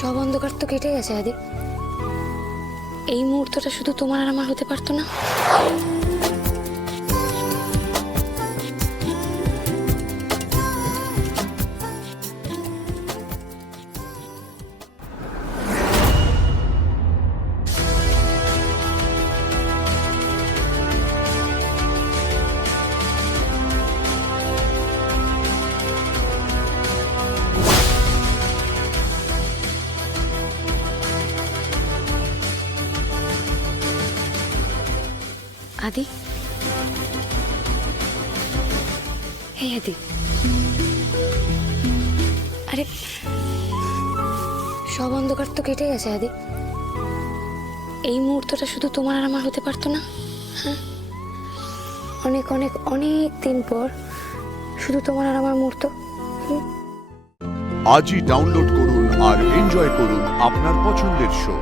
সব অন্ধকার তো কেটে গেছে আদি। এই মুহূর্তটা শুধু তোমার আর আমার হতে পারতো না? আদি, হে আদি, আরে সব অন্ধকার তো কেটে গেছে আদি। এই মুহূর্তটা শুধু তোমার আর আমার হতে পারতো না? হ্যাঁ, অনেক অনেক অনেক দিন পর শুধু তোমার আর আমার মুহূর্ত। আজই ডাউনলোড করুন আর এনজয় করুন আপনার পছন্দের শো।